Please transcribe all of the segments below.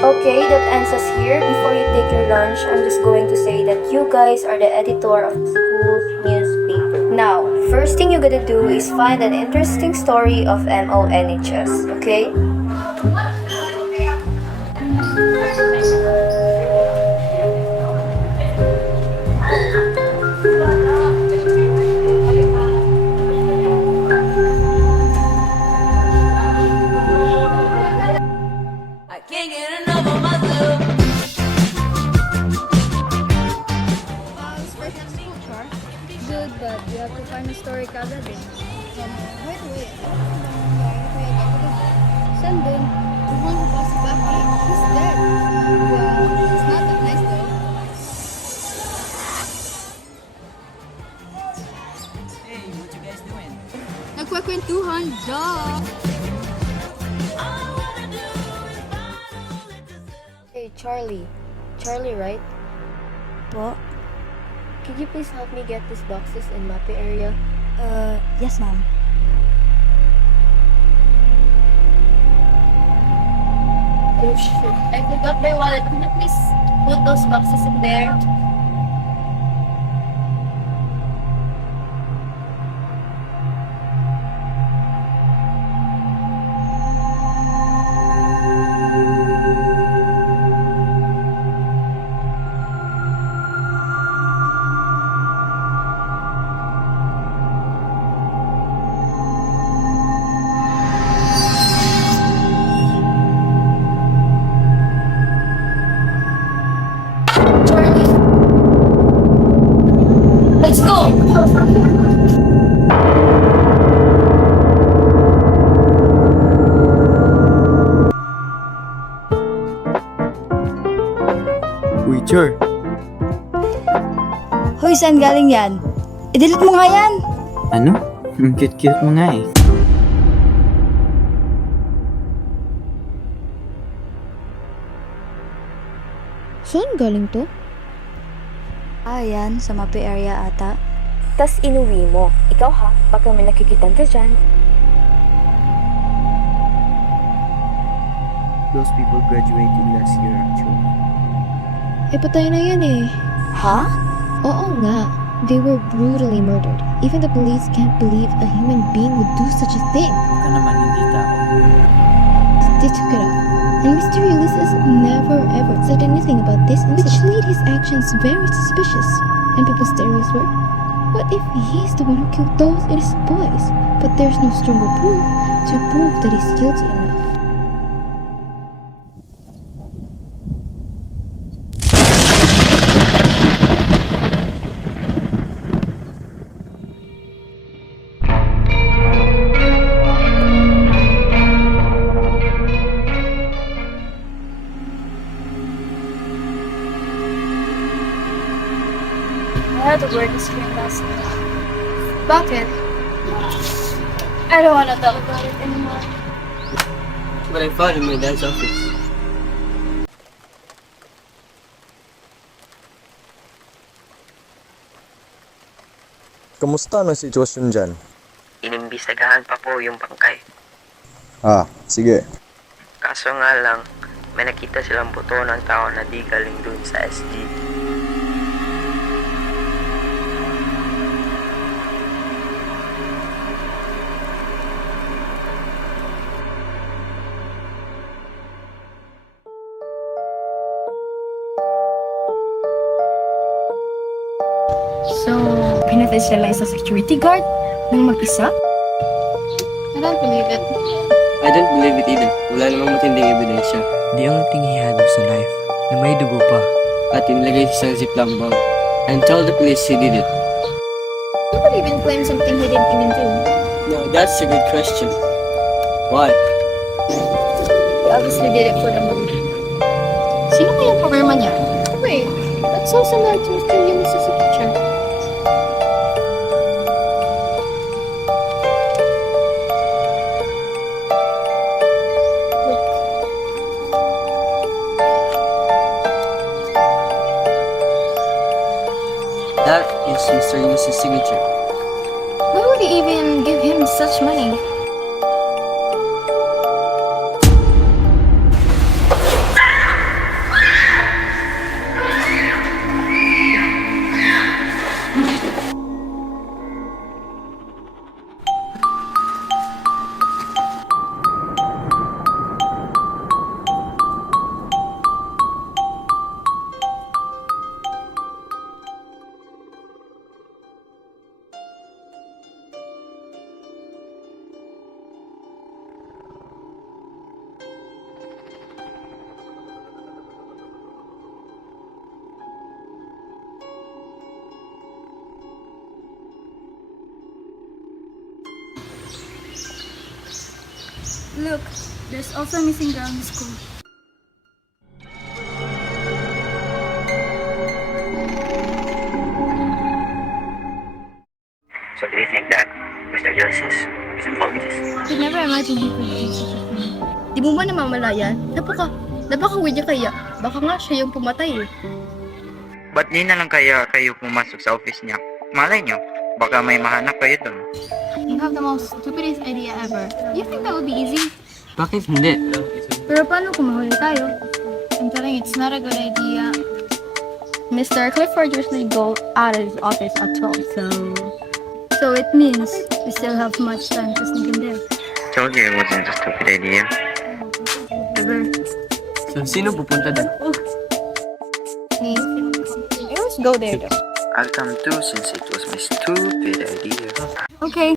Okay, that ends us here. Before you take your lunch, I'm just going to say that you guys are the editor of the school's newspaper. Now, first thing you gotta do is find an interesting story of MONHS, okay? I can't get enough of myself. How's first at school, Char? Good, but you have to find a story kagad eh. Right away. Saan dun? The one who passed the back gate. He's dead. Well, it's not that nice though. Hey, what you guys doing? Nagkwekwentuhan, duh! Hey, Charlie. Charlie, right? Po? Could you please help me get these boxes in Mape area? Yes, ma'am. Oh shoot, I forgot my wallet. Can you please put those boxes in there? Charlie! Let's go! Uy, Char, Hoy, saan galing yan? I-delete mo nga yan! ano? Ang cute-cute mo nga eh. Saan galing to? Yan, sa Mape area ata. Tas inuwi mo. Ikaw ha, baka may nakikitan ka dyan. Those people graduated last year actually. Eh, patay na yan eh. Ha? Oo nga. They were brutally murdered. Even the police can't believe a human being would do such a thing. Huwag ka naman hindi tao. They took it off. And Mr. Ulysses never ever said anything about this, which made his actions very suspicious. And people's theories were, what if he's the one who killed those innocent boys? But there's no stronger proof to prove that he's guilty enough. I had to wear this cream last night. Bakit? I don't wanna talk about it anymore. But I found in my dad's office. Kamusta ang sitwasyon dyan? Inimbestigahan pa po yung bangkay. Sige. Kaso nga lang, may nakita silang buto ng tao na di galing dun sa SG. So, pinatay sila isang security guard ng mag-isa? I don't believe it. I don't believe it either. Wala namang matinding ebidensya. The only thing he had was a knife na may dugo pa. at inilagay sa isang ziploc bag and told the police he did it. Who would even claim something he didn't even do? Now that's a good question. Why? He obviously did it for the money. Sino kaya ang problema niya? Wait, that's so similar to Mr. Ulysses' picture. That is Mr. Ulysses' signature. Why would he even give him such money? Look, there's also a missing girl in the school. So do you think that Mr. Ulysses is involved in this? I could never imagine he could do such a thing. Di mo ba namamalayan? Napaka-weird niya kaya. Baka nga siya yung pumatay eh. Ba't di na lang kaya kayo pumasok sa office niya? Malay nyo, baka may mahanap kayo dun. You have the most stupidest idea ever. You think that would be easy? Bakit hindi? Pero paano kung mahuli tayo? I'm telling you, it's not a good idea. Mr. Clifford usually go out of his office at 12, so it means we still have much time to sneak in there. Told you it wasn't a stupid idea. Ever. So, sino pupunta doon? Me. Let's go there though. I'll come too since it was my stupid idea. Okay.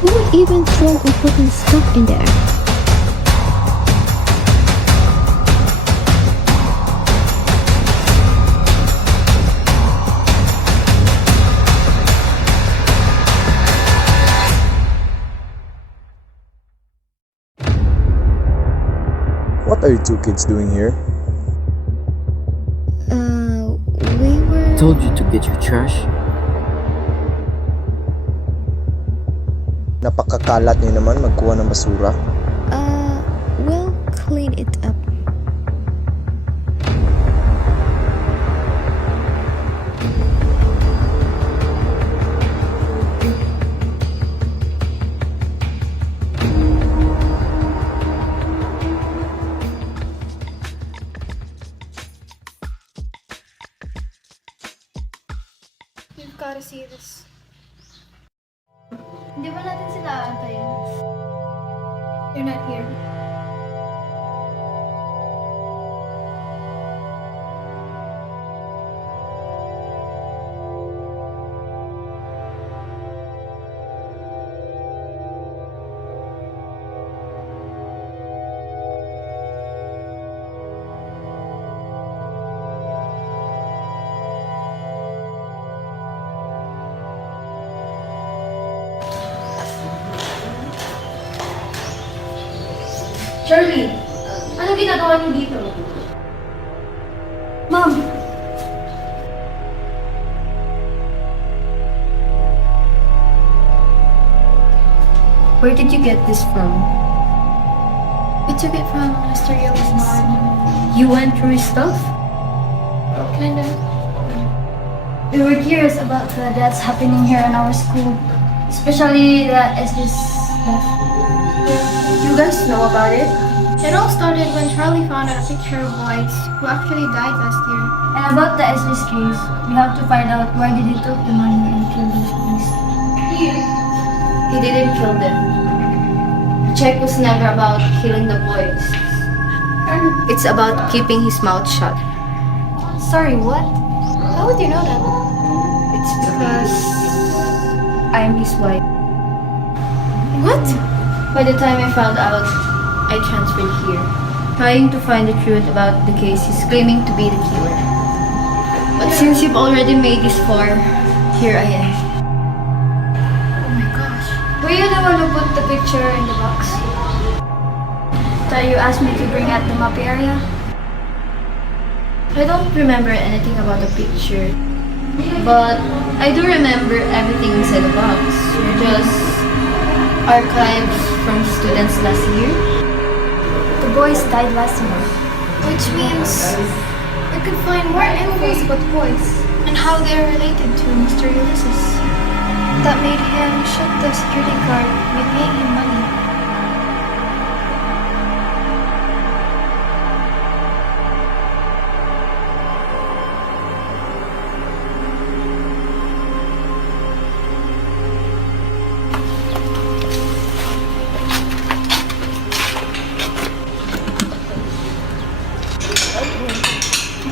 Who would even throw important stuff in there? What are you two kids doing here? We were... Told you to get your trash. Napakakalat niyo naman magkuha ng basura. We'll clean it up. You've gotta see this. Hindi ba natin sila aantayin? They're not here. Shirley, ano ginagawa niyo dito? Ma'am! Where did you get this from? We took it from Mr. Ulysses. You went through his stuff? Kinda. We were curious about the deaths happening here in our school, especially the SS death. You guys know about it? It all started when Charlie found out a picture of Whites who actually died last year. And about the SS case, we have to find out why did he took the money and kill those boys. He didn't kill them. The check was never about killing the boys. It's about keeping his mouth shut. Sorry, what? How would you know that? It's because I'm his wife. What? By the time I found out, I transferred here, trying to find the truth about the case he's claiming to be the killer. But since you've already made this far, here I am. Oh my gosh. Were you the one who put the picture in the box? That you asked me to bring at the Mapi area? I don't remember anything about the picture, but I do remember everything inside the box. They're just archives from students last year. The boys died last year. Which means we could find more info about boys and how they're related to Mr. Ulysses. That made him shoot the security guard by paying him money.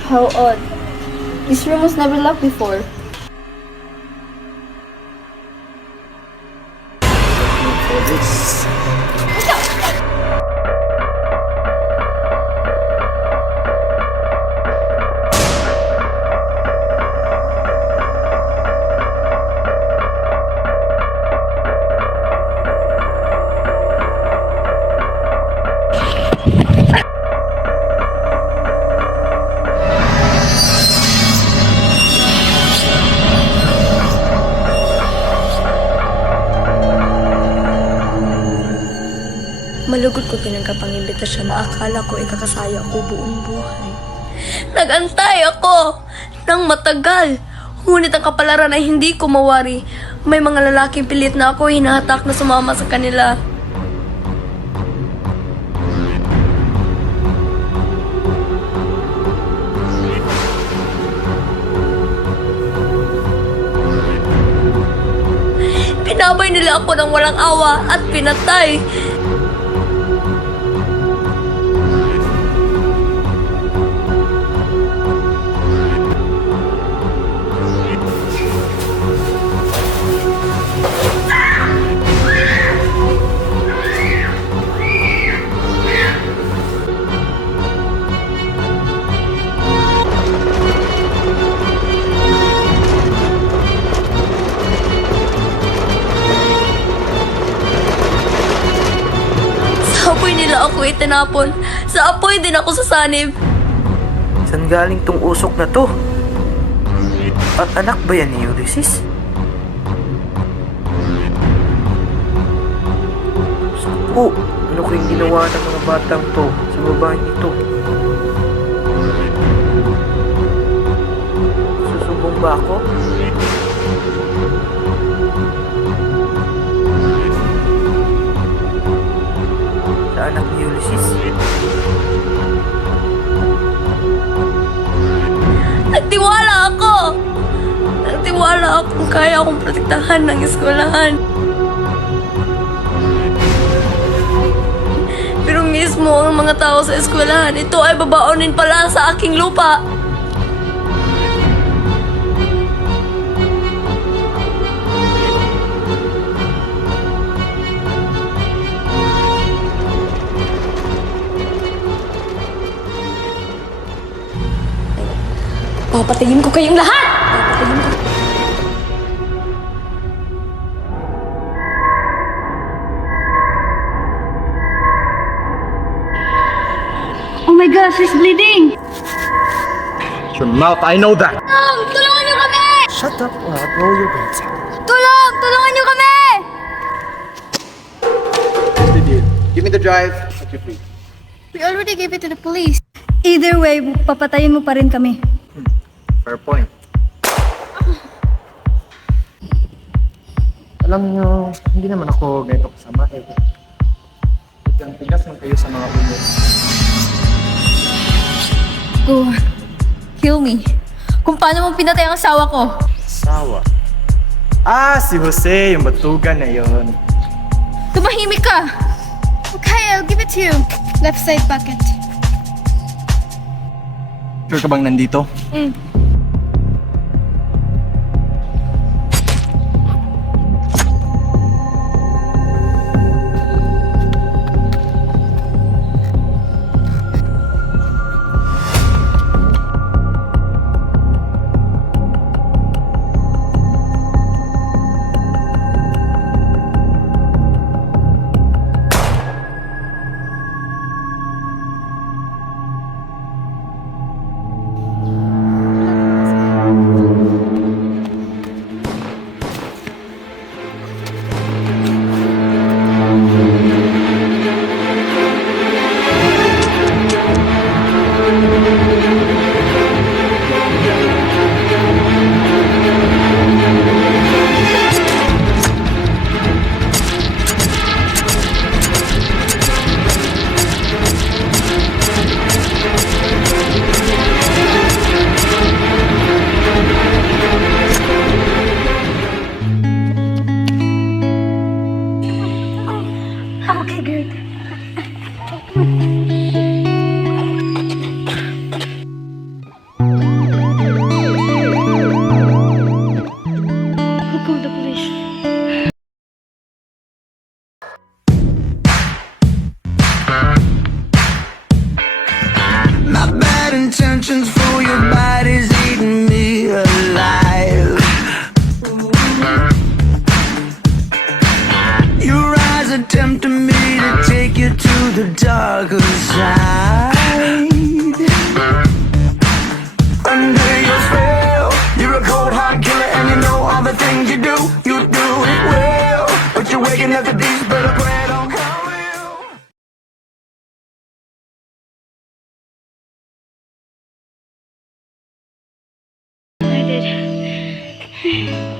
How odd. This room was never locked before. Malugod ko pinagkapang-imbitasyon na akala ko ikakasaya ako buong buhay. Nag-antay ako ng matagal. Ngunit ang kapalaran ay hindi ko mawari. May mga lalaking pilit na ako hinahatak na sumama sa kanila. Pinabay nila ako ng walang awa at pinatay. Sa apoy nila ako itinapon. Sa apoy din ako sasanib. Saan galing tong usok na to? At anak ba yan ni Ulysses? Saku, ano ko yung ginawa ng mga batang to sa babaeng ito? Susumbong ba ako? Sa anak ni Ulysses? Nagtiwala ako! Nagtiwala akong kaya akong protektahan ng eskwelahan. Pero mismo ang mga tao sa eskwelahan, ito ay babaonin pala sa aking lupa. Papatayin ko kayong lahat! Papatayin ko. Oh my gosh, he's bleeding! Your mouth, I know that! Tulungan niyo kami! Shut up or I'll blow your brains out. Tulungan niyo kami! Give me the drive. Set you free. We already gave it to the police. Either way, papatayin mo pa rin kami. Fair point. Alam niyo, hindi naman ako ganito kasama eh. Ang tigas lang kayo sa mga ulo. Go on. Kill me. Kung paano mo pinatay ang asawa ko. Asawa? Si Jose, yung batugan na yon. Tumahimik ka! Okay, I'll give it to you. Left side pocket. Sure ka bang nandito? My bad intentions for your body's eating me alive. Your eyes are tempting me to take you to the darker side. Under your spell, you're a cold heart killer, and you know all the things you do it well. But you're waking up the beast, better pray it don't come real. I did.